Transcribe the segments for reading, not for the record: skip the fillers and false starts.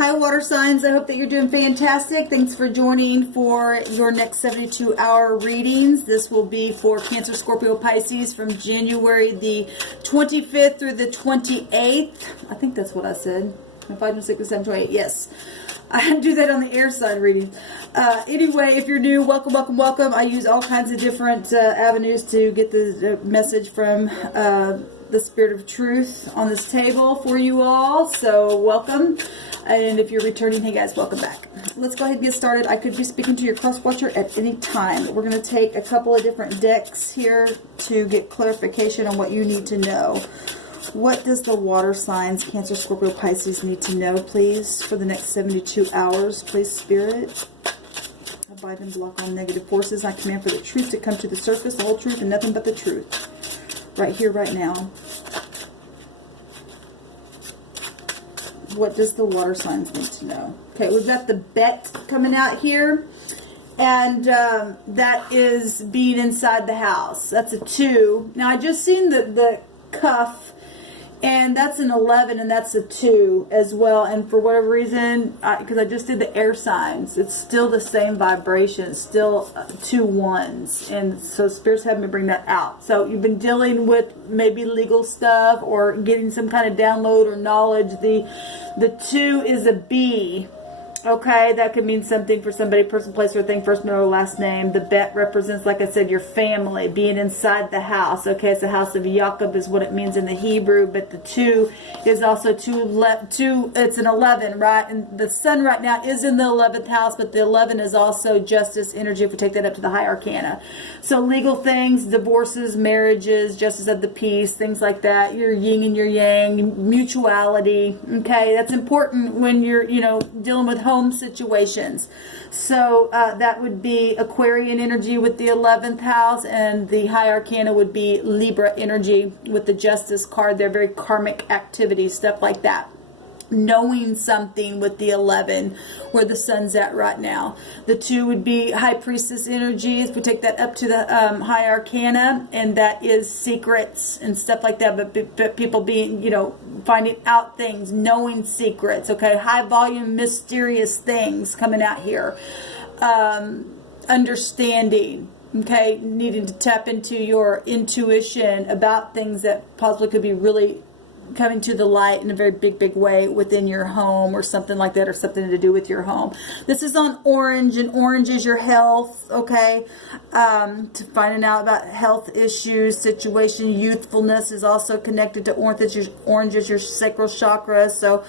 Hi, water signs. I hope that you're doing fantastic. Thanks for joining for your next 72-hour readings. This will be for Cancer, Scorpio, Pisces from January the 25th through the 28th. I think that's what I said. 5, 6, 7, 28. Yes. I do that on the air side reading. Anyway, if you're new, welcome, welcome, welcome. I use all kinds of different avenues to get the message from the Spirit of Truth on this table for you all. So welcome. And if you're returning, hey guys, welcome back. Let's go ahead and get started. I could be speaking to your cross watcher at any time. We're going to take a couple of different decks here to get clarification on what you need to know. What does the water signs, Cancer, Scorpio, Pisces, need to know, please, for the next 72 hours? Please, Spirit. Abide and block all negative forces. I command for the truth to come to the surface, the whole truth and nothing but the truth. Right here, right now. What does the water signs need to know? Okay, we've got the bet coming out here. And that is being inside the house. That's a 2. Now, I just seen the cuff. And that's an 11, and that's a 2 as well. And for whatever reason, because I just did the air signs, it's still the same vibration. It's still 2 1s. And so Spirit's having me bring that out. So you've been dealing with maybe legal stuff or getting some kind of download or knowledge. The 2 is a B. Okay, that could mean something for somebody, person, place, or thing, first, middle, or last name. The bet represents, like I said, your family, being inside the house. Okay, it's the house of Jacob is what it means in the Hebrew, but the 2 is also 2, it's an 11, right? And the sun right now is in the 11th house, but the 11 is also justice energy, if we take that up to the high arcana. So legal things, divorces, marriages, justice of the peace, things like that. Your yin and your yang, mutuality. Okay, that's important when you're, dealing with home situations. So that would be Aquarian energy with the 11th house, and the high arcana would be Libra energy with the justice card. They're very karmic activities, stuff like that. Knowing something with the 11, where the sun's at right now. The 2 would be high priestess energy, if we take that up to the high arcana, and that is secrets and stuff like that, but people being, finding out things, knowing secrets, okay, high volume, mysterious things coming out here. Understanding, okay, needing to tap into your intuition about things that possibly could be really coming to the light in a very big way within your home or something like that, or something to do with your home. This is on orange, and orange is your health, okay? To finding out about health issues, situation, youthfulness is also connected to orange. Orange is your sacral chakra, so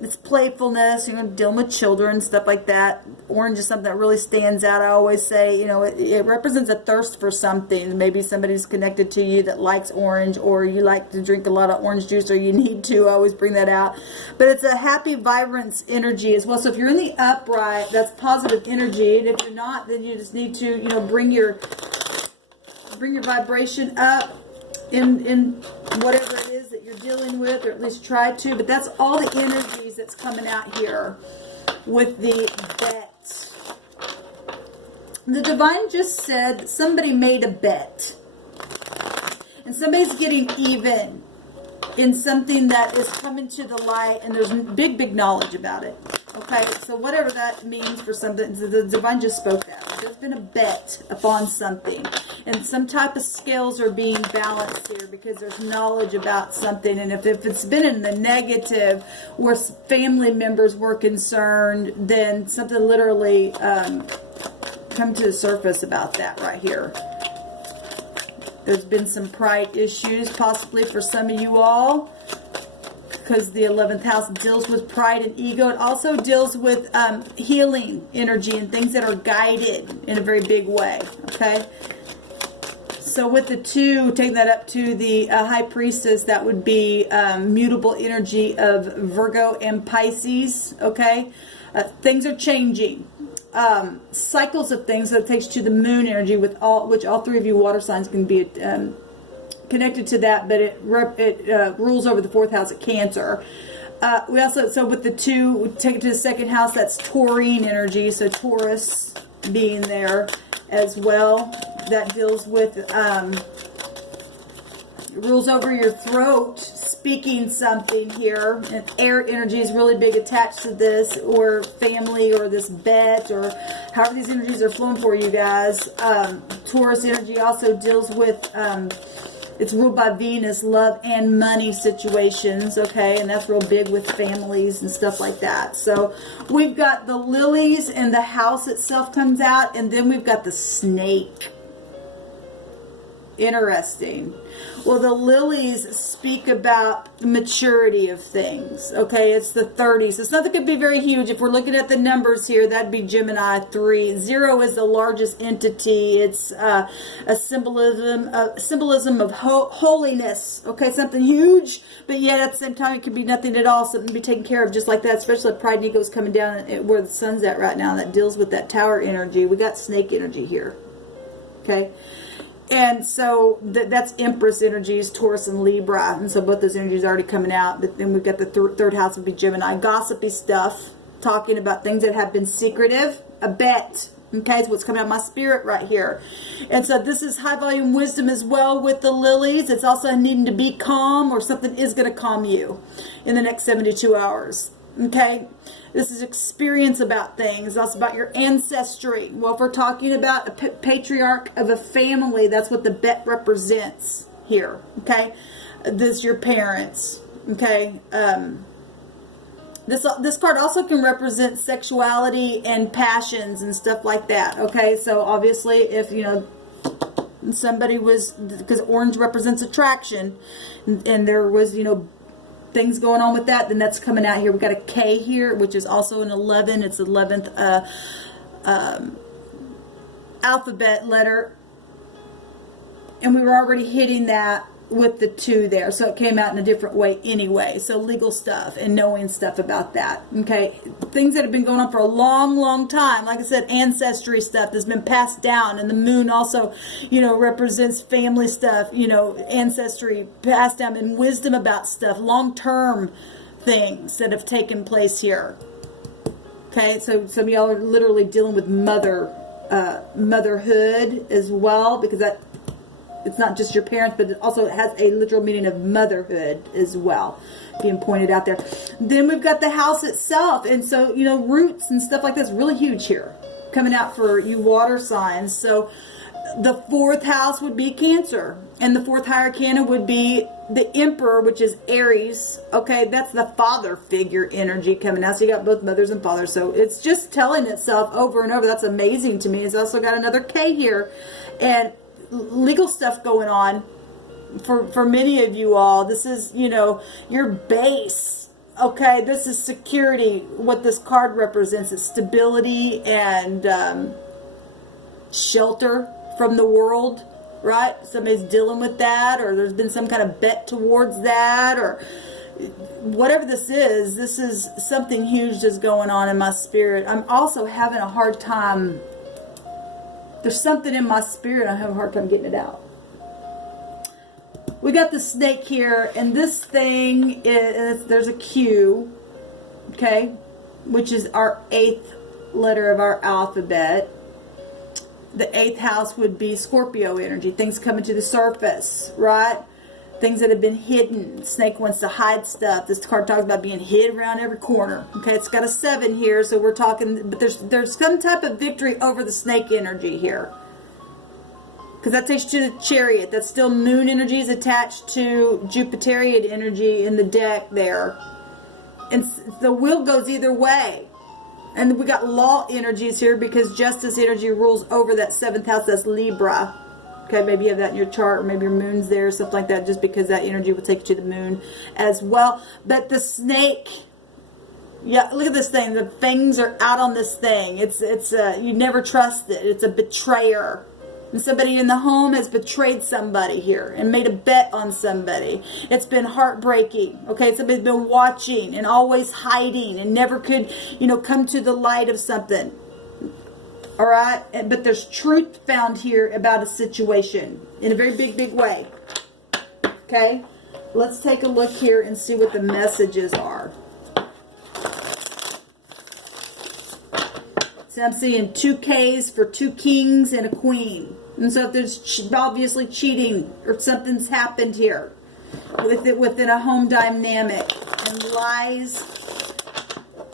it's playfulness, dealing with children, stuff like that. Orange is something that really stands out. I always say, it represents a thirst for something. Maybe somebody's connected to you that likes orange, or you like to drink a lot of orange juice, or you need to. I always bring that out. But it's a happy vibrance energy as well. So if you're in the upright, that's positive energy. And if you're not, then you just need to, bring your vibration up in whatever it is that you're dealing with, or at least try to. But that's all the energies that's coming out here with the bet. The divine just said that somebody made a bet, and somebody's getting even in something that is coming to the light, and there's big knowledge about it. Okay, so whatever that means for something, the divine just spoke that. There's been a bet upon something, and some type of scales are being balanced here because there's knowledge about something. And if it's been in the negative, where family members were concerned, then something literally come to the surface about that right here. There's been some pride issues possibly for some of you all, because the 11th house deals with pride and ego. It also deals with healing energy and things that are guided in a very big way, okay? So with the 2, taking that up to the high priestess, that would be mutable energy of Virgo and Pisces, okay? Things are changing. Cycles of things that takes to the moon energy, which all 3 of you water signs can be connected to that, but it rules over the 4th house of Cancer. We also, so with the 2, we take it to the 2nd house, that's Taurine energy, so Taurus being there as well. That deals with rules over your throat, speaking something here. And air energy is really big attached to this, or family, or this bet, or however these energies are flowing for you guys. Taurus energy also deals with, it's ruled by Venus, love and money situations, okay? And that's real big with families and stuff like that. So we've got the lilies, and the house itself comes out, and then we've got the snake. Interesting. Well, the lilies speak about the maturity of things. Okay, it's the 30s. It's nothing could be very huge. If we're looking at the numbers here, that'd be Gemini 3. 0 is the largest entity. It's a symbolism of holiness. Okay, something huge, but yet at the same time, it could be nothing at all. Something to be taken care of, just like that. Especially if Pride and Ego is coming down where the sun's at right now. That deals with that tower energy. We got snake energy here. Okay. And so that's Empress energies, Taurus and Libra. And so both those energies are already coming out. But then we've got the third house would be Gemini. Gossipy stuff, talking about things that have been secretive. A bet. Okay, is what's coming out of my spirit right here. And so this is high volume wisdom as well with the lilies. It's also needing to be calm, or something is going to calm you in the next 72 hours. Okay, this is experience about things. It's also about your ancestry. Well, if we're talking about a patriarch of a family, that's what the bet represents here. Okay, this your parents. Okay, this card also can represent sexuality and passions and stuff like that. Okay, so obviously, if you know somebody was, because orange represents attraction, and there was things going on with that, then that's coming out here. We've got a K here, which is also an 11. It's the 11th alphabet letter. And we were already hitting that with the 2 there. So it came out in a different way anyway. So legal stuff and knowing stuff about that. Okay. Things that have been going on for a long, long time. Like I said, ancestry stuff that's been passed down. And the moon also, represents family stuff, ancestry passed down, and wisdom about stuff, long-term things that have taken place here. Okay. So some of y'all are literally dealing with motherhood as well, because it's not just your parents, but it also has a literal meaning of motherhood as well, being pointed out there. Then we've got the house itself. And so, roots and stuff like this, really huge here, coming out for you water signs. So the 4th house would be Cancer. And the 4th high arcana would be the Emperor, which is Aries. Okay, that's the father figure energy coming out. So you got both mothers and fathers. So it's just telling itself over and over. That's amazing to me. It's also got another K here. And legal stuff going on for many of you all. This is, your base. Okay, this is security. What this card represents is stability and shelter from the world, right? Somebody's dealing with that, or there's been some kind of bet towards that, or whatever this is something huge that's going on in my spirit. I'm also having a hard time. There's something in my spirit, I have a hard time getting it out. We got the snake here, and this thing is, there's a Q, okay, which is our 8th letter of our alphabet. The 8th house would be Scorpio energy, things coming to the surface, right? Things that have been hidden. Snake wants to hide stuff. This card talks about being hid around every corner. Okay, it's got a 7 here, so we're talking, but there's some type of victory over the snake energy here. Because that takes you to the Chariot. That's still moon energy is attached to Jupiterian energy in the deck there. And the wheel goes either way. And we got law energies here because justice energy rules over that 7th house. That's Libra. Okay, maybe you have that in your chart, or maybe your moon's there, or something like that, just because that energy will take you to the moon as well. But the snake, yeah, look at this thing. The fangs are out on this thing. It's you never trust it. It's a betrayer. And somebody in the home has betrayed somebody here and made a bet on somebody. It's been heartbreaking. Okay, somebody's been watching and always hiding and never could, come to the light of something. All right, but there's truth found here about a situation in a very big, big way. Okay, let's take a look here and see what the messages are. So I'm seeing 2 Ks for 2 kings and a queen. And so if there's obviously cheating or something's happened here within a home dynamic, and lies,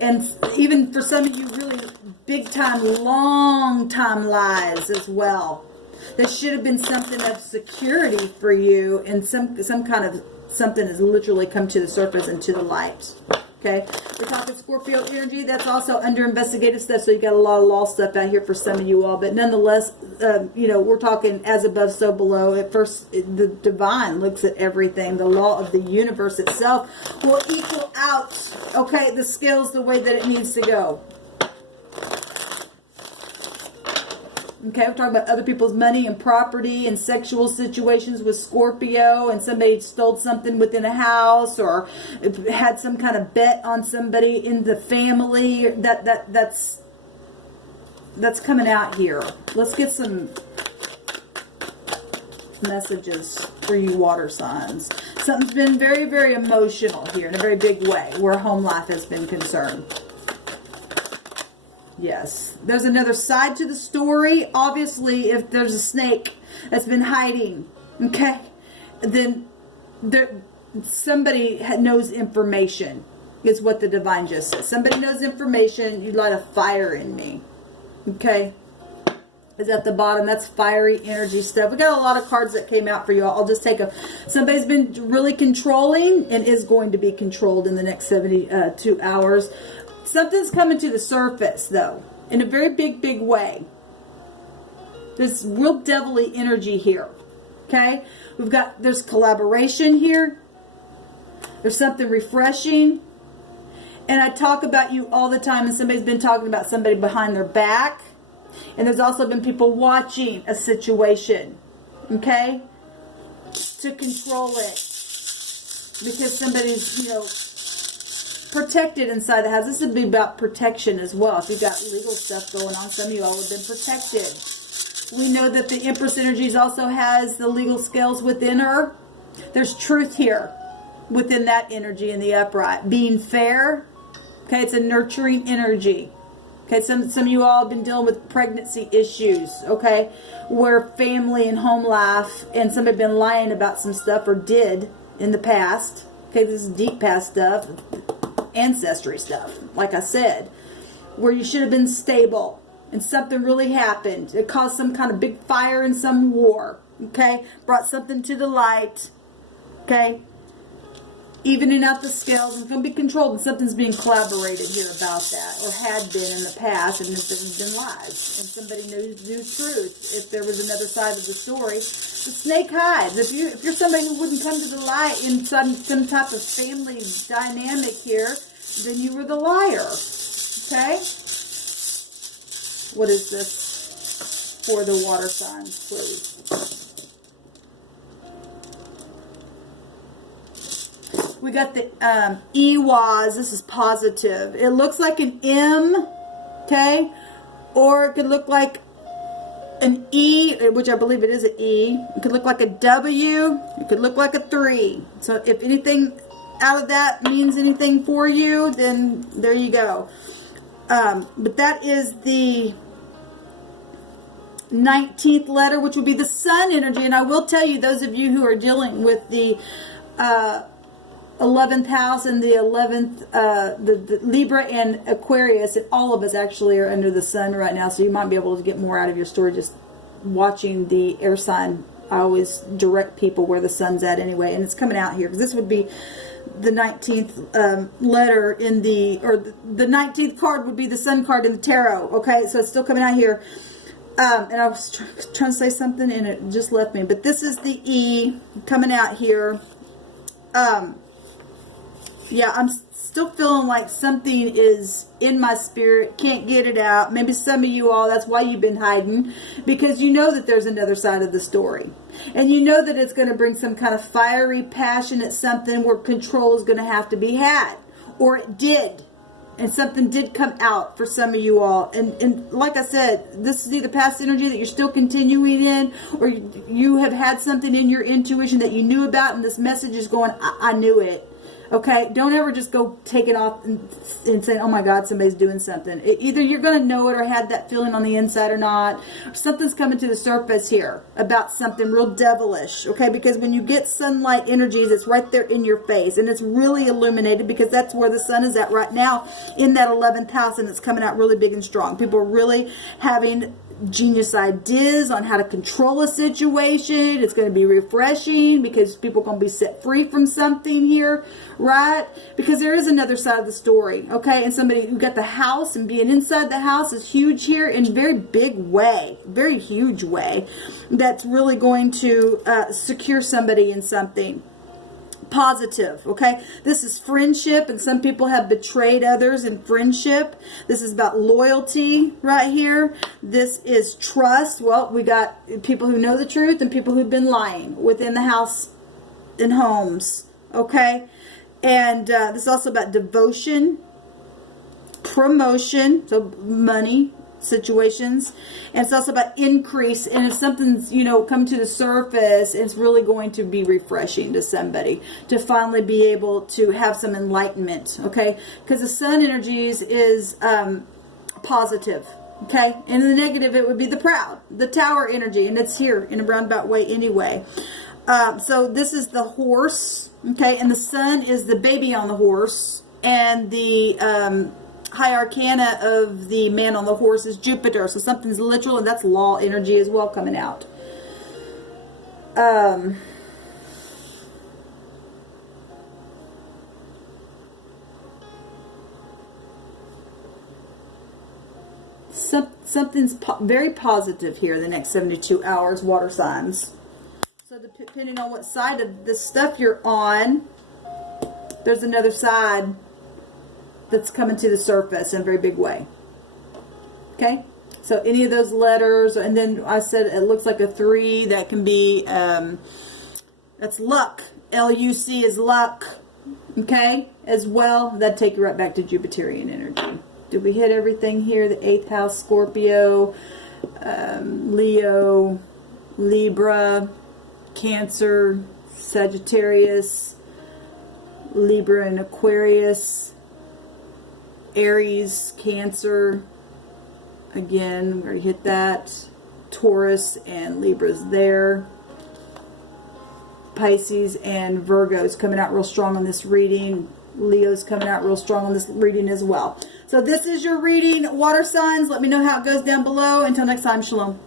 and even for some of you really big time, long time lies as well. There should have been something of security for you, and some kind of something has literally come to the surface and to the light. Okay, we're talking Scorpio energy. That's also under investigative stuff, so you got a lot of law stuff out here for some of you all. But nonetheless, you know, we're talking as above, so below. At first, the divine looks at everything. The law of the universe itself will equal out, okay, the scales the way that it needs to go. Okay, we're talking about other people's money and property and sexual situations with Scorpio, and somebody stole something within a house or had some kind of bet on somebody in the family. That's coming out here. Let's get some messages for you water signs. Something's been very, very emotional here in a very big way where home life has been concerned. Yes, there's another side to the story. Obviously, if there's a snake that's been hiding, okay, then somebody knows information, is what the divine just said. Somebody knows information. You light a fire in me, okay? Is at the bottom. That's fiery energy stuff. We got a lot of cards that came out for you. I'll just take a. Somebody's been really controlling and is going to be controlled in the next 72 hours. Something's coming to the surface, though, in a very big, big way. There's real devilly energy here, okay? There's collaboration here. There's something refreshing. And I talk about you all the time, and somebody's been talking about somebody behind their back. And there's also been people watching a situation, okay, to control it. Because somebody's, you know, protected inside the house. This would be about protection as well. If you've got legal stuff going on, some of you all have been protected. We know that the Empress Energies also has the legal scales within her. There's truth here within that energy in the upright. Being fair, okay, it's a nurturing energy. Okay, some of you all have been dealing with pregnancy issues, okay, where family and home life, and some have been lying about some stuff or did in the past. Okay, this is deep past stuff. Ancestry stuff, like I said, where you should have been stable and something really happened. It caused some kind of big fire in some war, okay? Brought something to the light, okay? Evening out the scales, and it's going to be controlled, and something's being collaborated here about that, or had been in the past, and there's been lies, and somebody knew truth. If there was another side of the story, the snake hides. If you're somebody who wouldn't come to the light in some type of family dynamic here, then you were the liar. Okay? What is this for the water signs, please? We got the EWAs. This is positive. It looks like an M, okay? Or it could look like an E, which I believe it is an E. It could look like a W. It could look like a 3. So if anything out of that means anything for you, then there you go. But that is the 19th letter, which would be the sun energy. And I will tell you, those of you who are dealing with the 11th house and the 11th, the Libra and Aquarius, and all of us actually are under the sun right now, so you might be able to get more out of your story just watching the air sign. I always direct people where the sun's at anyway, and it's coming out here, because this would be the 19th letter in the, or the 19th card would be the sun card in the tarot, okay, so it's still coming out here. And I was trying to say something and it just left me, but this is the E coming out here. Yeah, I'm still feeling like something is in my spirit. Can't get it out. Maybe some of you all, that's why you've been hiding. Because you know that there's another side of the story. And you know that it's going to bring some kind of fiery, passionate something where control is going to have to be had. Or it did. And something did come out for some of you all. And like I said, this is either past energy that you're still continuing in, or you have had something in your intuition that you knew about, and this message is going, I knew it. Okay, don't ever just go take it off and say, oh my God, somebody's doing something. Either you're going to know it or have that feeling on the inside or not. Or something's coming to the surface here about something real devilish. Okay, because when you get sunlight energies, it's right there in your face. And it's really illuminated because that's where the sun is at right now in that 11th house. And it's coming out really big and strong. People are really having genius ideas on how to control a situation. It's going to be refreshing because people are going to be set free from something here, right? Because there is another side of the story, okay? And somebody who got the house and being inside the house is huge here in a very big way, very huge way. That's really going to secure somebody in something positive, okay? This is friendship, and some people have betrayed others in friendship. This is about loyalty right here. This is trust. Well, we got people who know the truth and people who've been lying within the house and homes, okay? And this is also about devotion, promotion, so money situations, and it's also about increase. And if something's, you know, come to the surface, it's really going to be refreshing to somebody to finally be able to have some enlightenment, okay? Because the sun energies is positive, okay? And the negative, it would be the proud, the tower energy, and it's here in a roundabout way anyway. So this is the horse, okay? And the sun is the baby on the horse, and the high arcana of the man on the horse is Jupiter. So something's literal, and that's law energy as well coming out. Something's very positive here the next 72 hours, water signs. So depending on what side of the stuff you're on, there's another side that's coming to the surface in a very big way. Okay? So any of those letters, and then I said it looks like a 3. That can be, that's luck. L-U-C is luck. Okay? As well, that'd take you right back to Jupiterian energy. Did we hit everything here? The 8th house, Scorpio, Leo, Libra, Cancer, Sagittarius, Libra and Aquarius, Aries, Cancer, again, we already hit that. Taurus and Libra's there. Pisces and Virgo's coming out real strong on this reading. Leo's coming out real strong on this reading as well. So this is your reading, water signs. Let me know how it goes down below. Until next time, shalom.